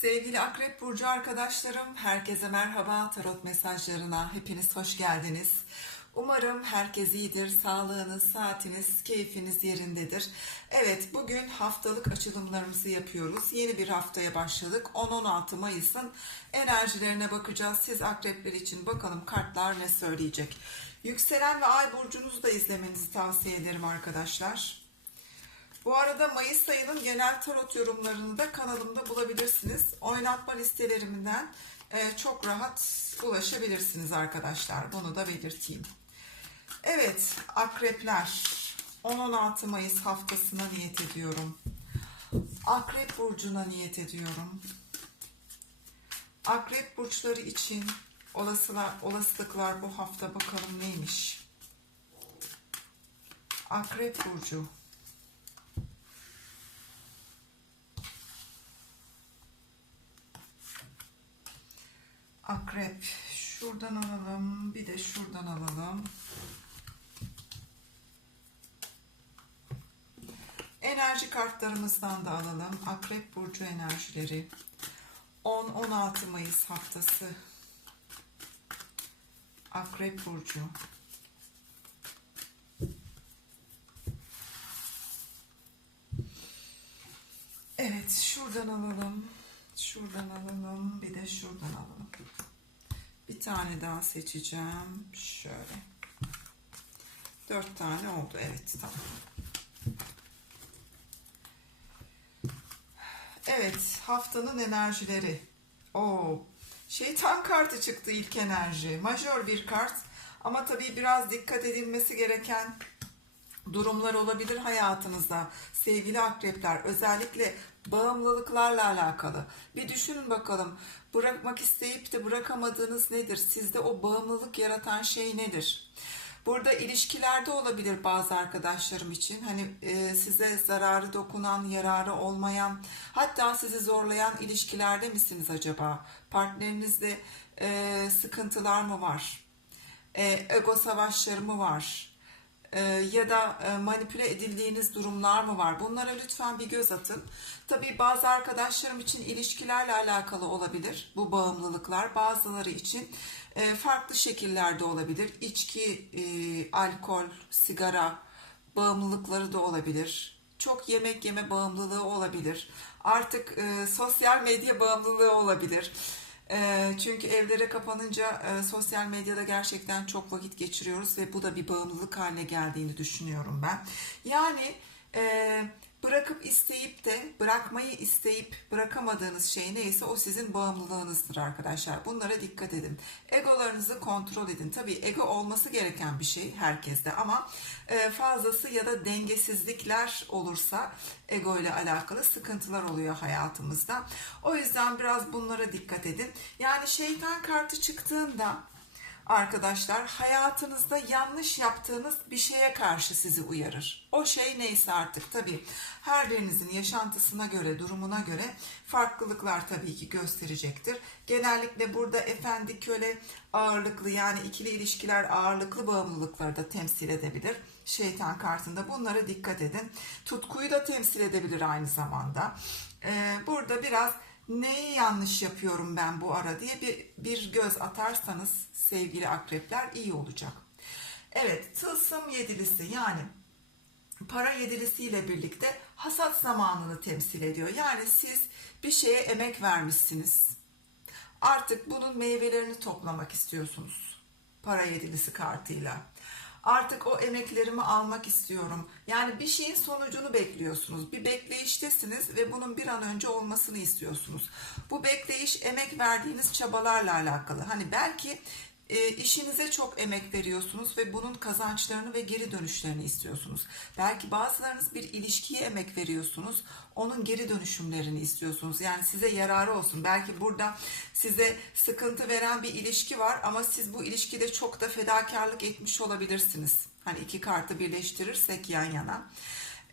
Sevgili Akrep Burcu arkadaşlarım, herkese merhaba tarot mesajlarına. Hepiniz hoş geldiniz. Umarım herkes iyidir, sağlığınız, saatiniz, keyfiniz yerindedir. Evet, bugün haftalık açılımlarımızı yapıyoruz. Yeni bir haftaya başladık. 10-16 Mayıs'ın enerjilerine bakacağız. Siz akrepler için bakalım kartlar ne söyleyecek. Yükselen ve ay burcunuzu da izlemenizi tavsiye ederim arkadaşlar. Bu arada Mayıs ayının genel tarot yorumlarını da kanalımda bulabilirsiniz. Oynatma listelerimden e, çok rahat ulaşabilirsiniz arkadaşlar. Bunu da belirteyim. Evet akrepler 10-16 Mayıs haftasına niyet ediyorum. Akrep burcuna niyet ediyorum. Akrep burçları için olasılar, olasılıklar bu hafta bakalım neymiş. Akrep burcu. Akrep. Şuradan alalım. Bir de şuradan alalım. Enerji kartlarımızdan da alalım. Akrep Burcu enerjileri. 10-16 Mayıs haftası. Akrep Burcu. Evet şuradan alalım. Şuradan alalım. Bir de şuradan alalım. Bir tane daha seçeceğim. Şöyle. Dört tane oldu. Evet tamam. Evet haftanın enerjileri. O şeytan kartı çıktı ilk enerji. Majör bir kart. Ama tabii biraz dikkat edilmesi gereken durumlar olabilir hayatınızda sevgili akrepler özellikle bağımlılıklarla alakalı. Bir düşünün bakalım bırakmak isteyip de bırakamadığınız nedir? Sizde o bağımlılık yaratan şey nedir? Burada ilişkilerde olabilir bazı arkadaşlarım için. Hani e, size zararı dokunan yararı olmayan hatta sizi zorlayan ilişkilerde misiniz acaba? Partnerinizde e, sıkıntılar mı var? E, ego savaşları mı var ya da e, manipüle edildiğiniz durumlar mı var? Bunlara lütfen bir göz atın. Tabii bazı arkadaşlarım için ilişkilerle alakalı olabilir bu bağımlılıklar. Bazıları için e, farklı şekillerde olabilir. İçki, alkol, sigara bağımlılıkları da olabilir. Çok yemek yeme bağımlılığı olabilir. Artık sosyal medya bağımlılığı olabilir. Çünkü evlere kapanınca sosyal medyada gerçekten çok vakit geçiriyoruz ve bu da bir bağımlılık haline geldiğini düşünüyorum ben. Yani bırakıp isteyip de bırakmayı isteyip bırakamadığınız şey neyse o sizin bağımlılığınızdır arkadaşlar. Bunlara dikkat edin. Egolarınızı kontrol edin. Tabii ego olması gereken bir şey herkeste ama fazlası ya da dengesizlikler olursa ego ile alakalı sıkıntılar oluyor hayatımızda. O yüzden biraz bunlara dikkat edin. Yani şeytan kartı çıktığında arkadaşlar hayatınızda yanlış yaptığınız bir şeye karşı sizi uyarır. O şey neyse artık tabii her birinizin yaşantısına göre, durumuna göre farklılıklar tabii ki gösterecektir. Genellikle burada efendi köle ağırlıklı yani ikili ilişkiler ağırlıklı bağımlılıkları da temsil edebilir. Şeytan kartında bunlara dikkat edin. Tutkuyu da temsil edebilir aynı zamanda. Ee, burada biraz neyi yanlış yapıyorum ben bu ara diye bir, bir göz atarsanız sevgili akrepler iyi olacak. Evet tılsım yedilisi yani para yedilisiyle birlikte hasat zamanını temsil ediyor. Yani siz bir şeye emek vermişsiniz. Artık bunun meyvelerini toplamak istiyorsunuz. Para yedilisi kartıyla. Artık o emeklerimi almak istiyorum. Yani bir şeyin sonucunu bekliyorsunuz. Bir bekleyiştesiniz ve bunun bir an önce olmasını istiyorsunuz. Bu bekleyiş emek verdiğiniz çabalarla alakalı. Hani belki e, işinize çok emek veriyorsunuz ve bunun kazançlarını ve geri dönüşlerini istiyorsunuz. Belki bazılarınız bir ilişkiye emek veriyorsunuz, onun geri dönüşümlerini istiyorsunuz. Yani size yararı olsun. Belki burada size sıkıntı veren bir ilişki var ama siz bu ilişkide çok da fedakarlık etmiş olabilirsiniz. Hani iki kartı birleştirirsek yan yana.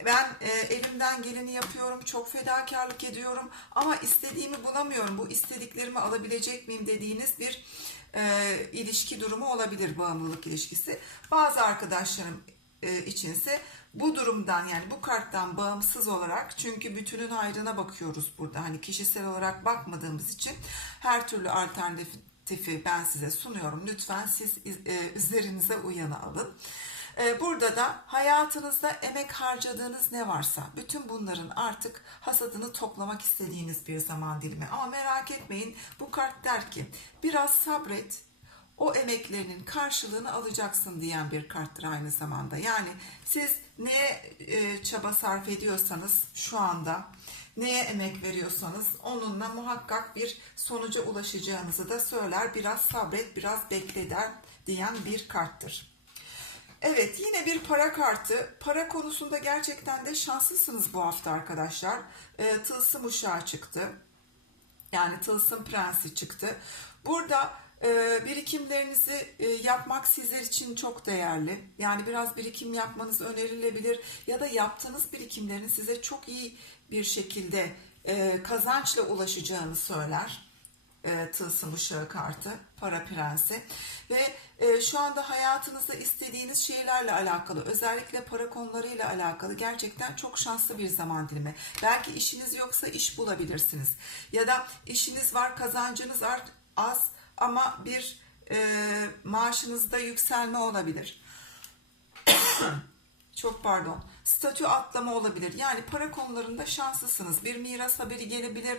Ben e, elimden geleni yapıyorum, çok fedakarlık ediyorum ama istediğimi bulamıyorum. Bu istediklerimi alabilecek miyim dediğiniz bir e, ilişki durumu olabilir bağımlılık ilişkisi. Bazı arkadaşlarım e, içinse bu durumdan yani bu karttan bağımsız olarak çünkü bütünün hayrına bakıyoruz burada. Hani kişisel olarak bakmadığımız için her türlü alternatifi ben size sunuyorum. Lütfen siz e, üzerinize uyanı alın. E, Burada da hayatınızda emek harcadığınız ne varsa bütün bunların artık hasadını toplamak istediğiniz bir zaman dilimi. Ama merak etmeyin bu kart der ki biraz sabret o emeklerinin karşılığını alacaksın diyen bir karttır aynı zamanda. Yani siz neye e, çaba sarf ediyorsanız şu anda neye emek veriyorsanız onunla muhakkak bir sonuca ulaşacağınızı da söyler. Biraz sabret, biraz bekle der diyen bir karttır. Evet yine bir para kartı. Para konusunda gerçekten de şanslısınız bu hafta arkadaşlar. E, tılsım uşağı çıktı. Yani tılsım prensi çıktı. Burada e, birikimlerinizi e, yapmak sizler için çok değerli. Yani biraz birikim yapmanız önerilebilir ya da yaptığınız birikimlerin size çok iyi bir şekilde e, kazançla ulaşacağını söyler. E, tılsım ışığı kartı, para prensi ve e, şu anda hayatınızda istediğiniz şeylerle alakalı, özellikle para konularıyla alakalı gerçekten çok şanslı bir zaman dilimi. Belki işiniz yoksa iş bulabilirsiniz ya da işiniz var, kazancınız az ama bir e, maaşınızda yükselme olabilir. Çok pardon. Statü atlama olabilir. Yani para konularında şanslısınız. Bir miras haberi gelebilir.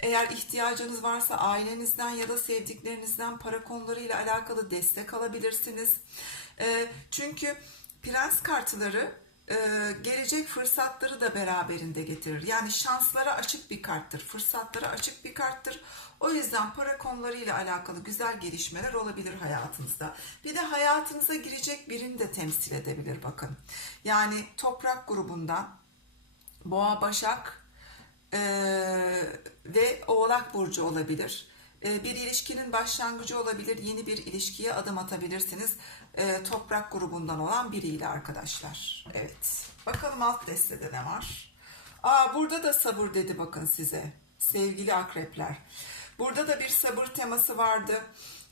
Eğer ihtiyacınız varsa ailenizden ya da sevdiklerinizden para konularıyla alakalı destek alabilirsiniz. Çünkü prens kartları gelecek fırsatları da beraberinde getirir. Yani şanslara açık bir karttır, fırsatlara açık bir karttır. O yüzden para konularıyla alakalı güzel gelişmeler olabilir hayatınızda. Bir de hayatınıza girecek birini de temsil edebilir bakın. Yani toprak grubundan Boğa, Başak e, ve Oğlak Burcu olabilir. E, bir ilişkinin başlangıcı olabilir. Yeni bir ilişkiye adım atabilirsiniz. E, toprak grubundan olan biriyle arkadaşlar. Evet. Bakalım alt destede ne var? Aa burada da sabır dedi bakın size. Sevgili akrepler. Burada da bir sabır teması vardı.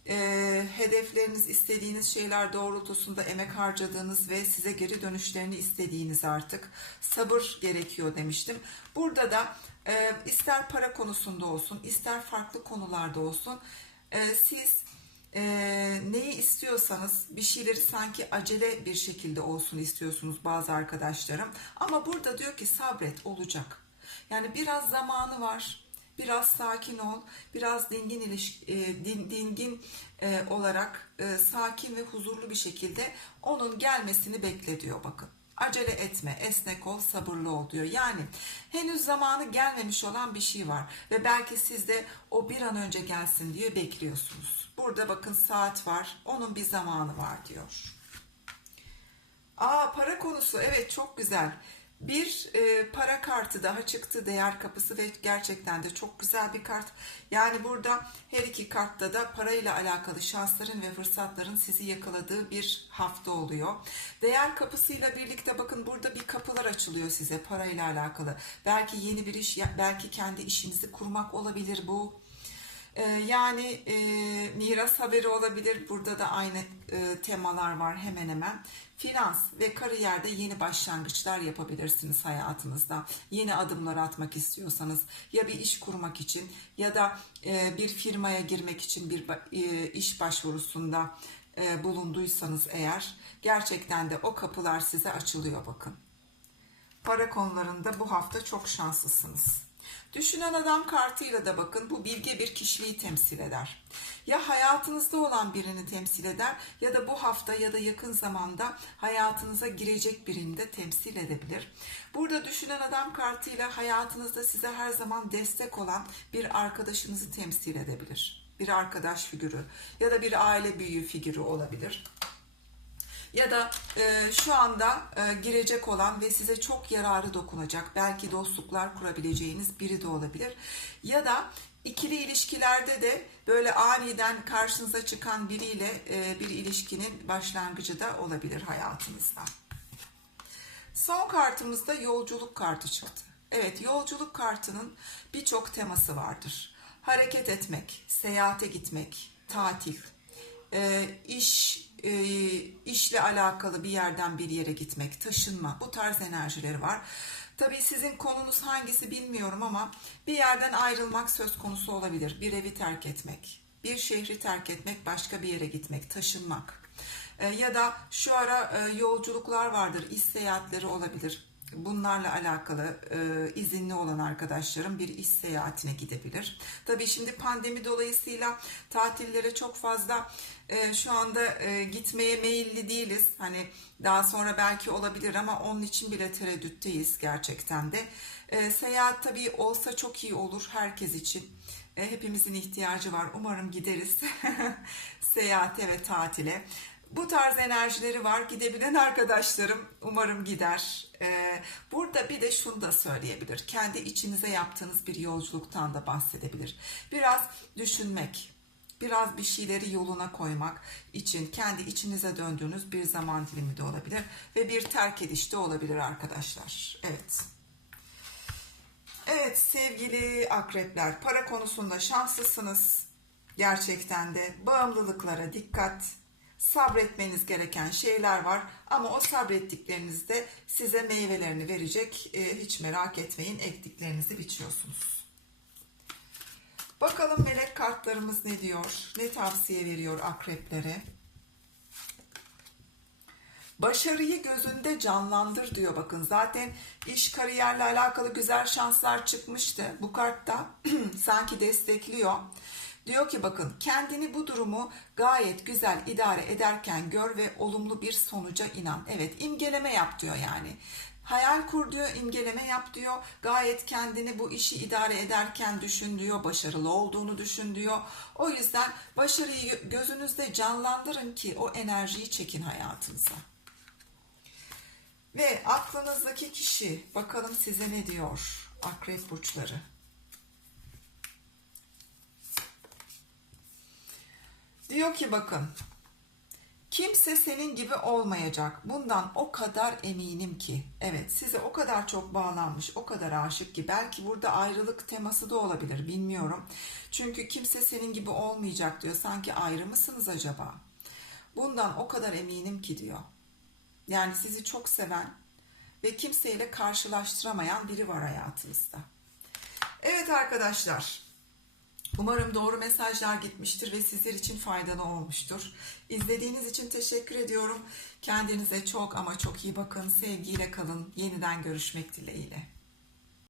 E, hedefleriniz, istediğiniz şeyler doğrultusunda emek harcadığınız ve size geri dönüşlerini istediğiniz artık sabır gerekiyor demiştim. Burada da e, ister para konusunda olsun, ister farklı konularda olsun e, siz e, neyi istiyorsanız bir şeyleri sanki acele bir şekilde olsun istiyorsunuz bazı arkadaşlarım. Ama burada diyor ki sabret olacak. Yani biraz zamanı var. Biraz sakin ol, biraz dingin ilişki, e, din, dingin e, olarak e, sakin ve huzurlu bir şekilde onun gelmesini bekle diyor bakın. Acele etme, esnek ol, sabırlı ol diyor. Yani henüz zamanı gelmemiş olan bir şey var ve belki siz de o bir an önce gelsin diye bekliyorsunuz. Burada bakın saat var, onun bir zamanı var diyor. Aa para konusu evet çok güzel. Bir e, para kartı daha çıktı değer kapısı ve gerçekten de çok güzel bir kart. Yani burada her iki kartta da parayla alakalı şansların ve fırsatların sizi yakaladığı bir hafta oluyor. Değer kapısıyla birlikte bakın burada bir kapılar açılıyor size parayla alakalı. Belki yeni bir iş, belki kendi işinizi kurmak olabilir bu. Ee, yani e, miras haberi olabilir. Burada da aynı e, temalar var hemen hemen. Finans ve kariyerde yeni başlangıçlar yapabilirsiniz hayatınızda. Yeni adımlar atmak istiyorsanız ya bir iş kurmak için ya da e, bir firmaya girmek için bir e, iş başvurusunda e, bulunduysanız eğer gerçekten de o kapılar size açılıyor bakın. Para konularında bu hafta çok şanslısınız. Düşünen adam kartıyla da bakın bu bilge bir kişiliği temsil eder. Ya hayatınızda olan birini temsil eder ya da bu hafta ya da yakın zamanda hayatınıza girecek birini de temsil edebilir. Burada düşünen adam kartıyla hayatınızda size her zaman destek olan bir arkadaşınızı temsil edebilir. Bir arkadaş figürü ya da bir aile büyüğü figürü olabilir ya da e, şu anda e, girecek olan ve size çok yararı dokunacak belki dostluklar kurabileceğiniz biri de olabilir ya da ikili ilişkilerde de böyle aniden karşınıza çıkan biriyle e, bir ilişkinin başlangıcı da olabilir hayatınızda. Son kartımızda yolculuk kartı çıktı. Evet yolculuk kartının birçok teması vardır. Hareket etmek, seyahate gitmek, tatil, e, iş e, işle alakalı bir yerden bir yere gitmek, taşınma bu tarz enerjileri var. Tabii sizin konunuz hangisi bilmiyorum ama bir yerden ayrılmak söz konusu olabilir. Bir evi terk etmek, bir şehri terk etmek, başka bir yere gitmek, taşınmak. E, ya da şu ara e, yolculuklar vardır, iş seyahatleri olabilir. Bunlarla alakalı e, izinli olan arkadaşlarım bir iş seyahatine gidebilir. Tabii şimdi pandemi dolayısıyla tatillere çok fazla e, şu anda e, gitmeye meyilli değiliz. Hani daha sonra belki olabilir ama onun için bile tereddütteyiz gerçekten de. E, seyahat tabii olsa çok iyi olur herkes için. E, hepimizin ihtiyacı var. Umarım gideriz seyahate ve tatile. Bu tarz enerjileri var. Gidebilen arkadaşlarım umarım gider. Ee, burada bir de şunu da söyleyebilir. Kendi içinize yaptığınız bir yolculuktan da bahsedebilir. Biraz düşünmek, biraz bir şeyleri yoluna koymak için kendi içinize döndüğünüz bir zaman dilimi de olabilir. Ve bir terk ediş de olabilir arkadaşlar. Evet. Evet sevgili akrepler para konusunda şanslısınız. Gerçekten de bağımlılıklara dikkat, sabretmeniz gereken şeyler var ama o sabrettikleriniz de size meyvelerini verecek. Ee, hiç merak etmeyin ektiklerinizi biçiyorsunuz. Bakalım melek kartlarımız ne diyor? Ne tavsiye veriyor akreplere? Başarıyı gözünde canlandır diyor bakın. Zaten iş kariyerle alakalı güzel şanslar çıkmıştı. Bu kartta sanki destekliyor. Diyor ki bakın kendini bu durumu gayet güzel idare ederken gör ve olumlu bir sonuca inan. Evet imgeleme yap diyor yani. Hayal kur diyor, imgeleme yap diyor. Gayet kendini bu işi idare ederken düşün diyor. Başarılı olduğunu düşün diyor. O yüzden başarıyı gözünüzde canlandırın ki o enerjiyi çekin hayatınıza. Ve aklınızdaki kişi bakalım size ne diyor akrep burçları. Diyor ki bakın kimse senin gibi olmayacak. Bundan o kadar eminim ki. Evet size o kadar çok bağlanmış, o kadar aşık ki. Belki burada ayrılık teması da olabilir bilmiyorum. Çünkü kimse senin gibi olmayacak diyor. Sanki ayrı mısınız acaba? Bundan o kadar eminim ki diyor. Yani sizi çok seven ve kimseyle karşılaştıramayan biri var hayatınızda. Evet arkadaşlar. Umarım doğru mesajlar gitmiştir ve sizler için faydalı olmuştur. İzlediğiniz için teşekkür ediyorum. Kendinize çok ama çok iyi bakın. Sevgiyle kalın. Yeniden görüşmek dileğiyle.